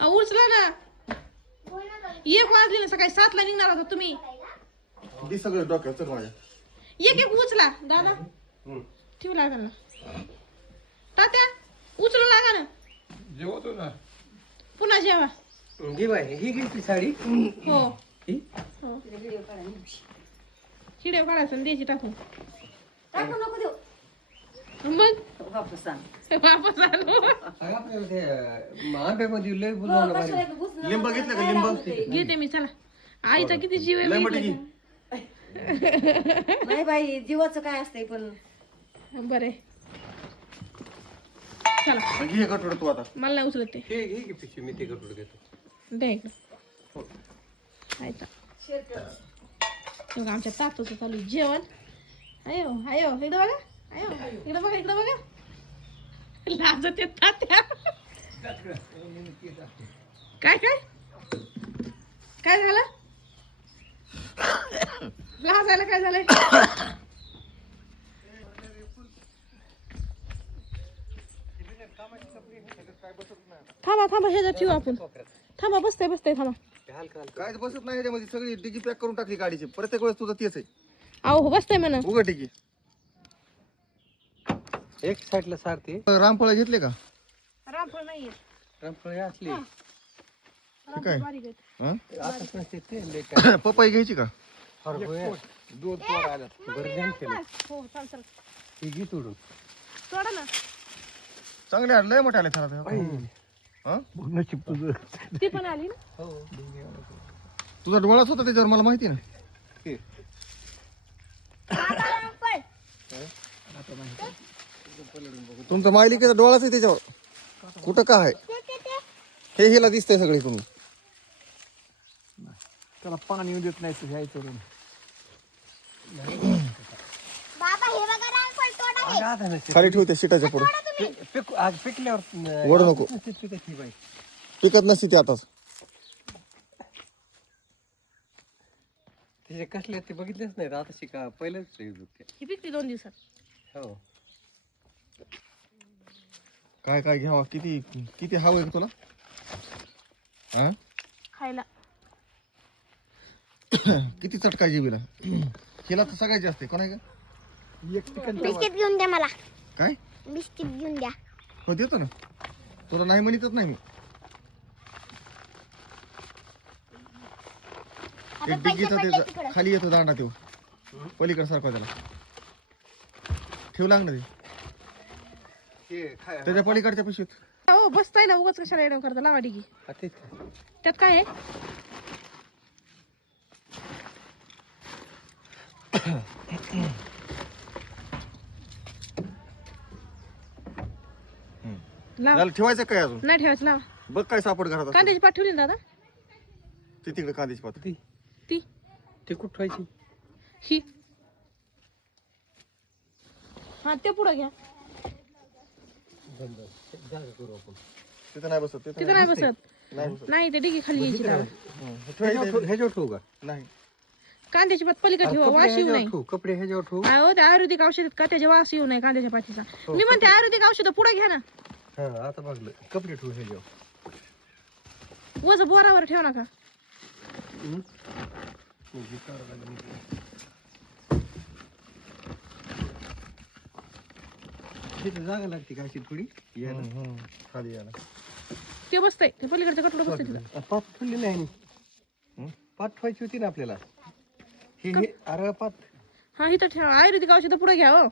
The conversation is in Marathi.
अहो, उचला ना. एक वाजली ना सकाळी सातला निघणार होता तुम्ही. दी सगळं डोक्यात चल माझ्या. एक एक उचला. दादा ठेवू लागा ना. तात्या उचलू लागा ना. जेवतो ना. पुन्हा जेवा. घे बाय ही घेतली साडी. हो. ही? हो. हिडे काढायचं द्यायची टाकून. टाकू नको देऊ. मग? वापस आण. वापस आलो अगं आपल्याला ते अं, आंब्यामध्ये लय हो, बुजवणं कशाला पाहिजे बी घुसणं लिंब घेतलं का? लिंब घेते मी चला. आईचा किती जीव आहे लय मोठी घे. नाही बाई जीवाचं काय असतंय पण. का? बरे. चला. हे तू आता. मला नाही उचलत ते. हे घे की पिशवी मी ते कटोर घेतो. इकडं. आयता बघा आमच्या तातोचं चालू आहे जेवण. अयो अयो इकडं बघा. इकडं बघा इकडं बघा. लाजत येत तात्या काय काय? काय झालं? लाजायला काय झालंय? थांबा थांबा हे ठेवू आपण. थांबा बसते बसते थांबा. काय बसत नाही याच्यामध्ये सगळी डिगी पॅक करून टाकली गाडीची. प्रत्येक वेळेस तुझं तेच आहे. अहो हो बसते म्हणा. उघड डिगी. एक साईडला सारते. रामफळ घेतले का? रामफळ नाहीये. रामफळे असली. काय? हा? नसते ते लय काय. पपई घ्यायची का? हरभरे. दूध पोर आलं बरं ध्यान केलं. हो चाल चाल. घे तोडून. सोडा ना. चांगले आले लय मोठे आले खरा हा. नशीब तुझं. ती पण आली ना? हो तुझा डोळाच होता त्याच्यावर मला माहिती ना तुमचा मायलिकेचा डोळाच आहे त्याच्यावर. कुठं का आहे? हे हिला दिसतंय सगळे तुम्ही. त्याला पाणी येऊ देत नाही नसते खाली ठेवते शिटाच्या पुढे. पिक आज पिकल्यावर ओढ नको. पिकत नसते ती आताच त्याचे कसले ते बघितलेच नाहीत आता शिका पहिलेच हे. ही दोन दिवसात. हो. काय काय घ्यावा? किती किती हवं आहे तुला? हा? खायला. किती चटका जीबीला? हिला तर सगळ्यात जास्त आहे कोण आहे का बिस्किट घेऊन द्या मला. काय? बिस्किट घेऊन द्या. हो देतो ना. तुला नाही म्हणतच नाही मी. एक डिग्गीचा त्याचा खाली येतो दांडा तो पलीकडे सारखा त्याला. ठेव लागणार ते त्याच्या पलीकडच्या पिशवीत. हो बसताय ना उगाच कशाला येणं करता? लावा डिगी. त्यात काय आहे? लावा. त्याला ठेवायचं काय अजून? नाही ठेवायचं लावा. बघ काय सापड घरात असतं. कांद्याची पाठ ठेवली ना दादा? ते तिकडे कांद्याची पात. ती. ती. ते कुठं ठेवायची? ही. हा ते पुढं घ्या बंद जागा करू आपण तिथं नाही बसत तिथं तिथं नाही बसत? नाही बसत. नाही ते डिगी खाली यायची हं. हे ह्याच्यावर ठेवू- ह्याच्यावर ठेवू का? नाही. कांद्याची पात पलीकडे ठेवा कपडे वास येऊ ह्याच्यावर नये. ठेवू कपडे ह्याच्यावर ठेवू. अहो ते आयुर्वेदिक औषध आहेत का? त्याचे वास येऊ नये कांद्याच्या पातीचा. मी म्हणते आयुर्वेदिक औषध पुढे घ्या ना. हा आता बघलं. कपडे ठेवू ह्याच्यावर. वज बोरावर ठेव नका हे तिथं जागा लागते का अशी थोडी? यायला हं, हं. खाली यायला ते बसतंय. ते पलीकडचं कटोडं बसतंय तिथं. आ, पात फुलली नाही हं? पात ठेवायची होती ना आपल्याला. हे हे अरे पात हा इथं ठेवा. आयुर्वेदिक औषध पुढे घ्या हो.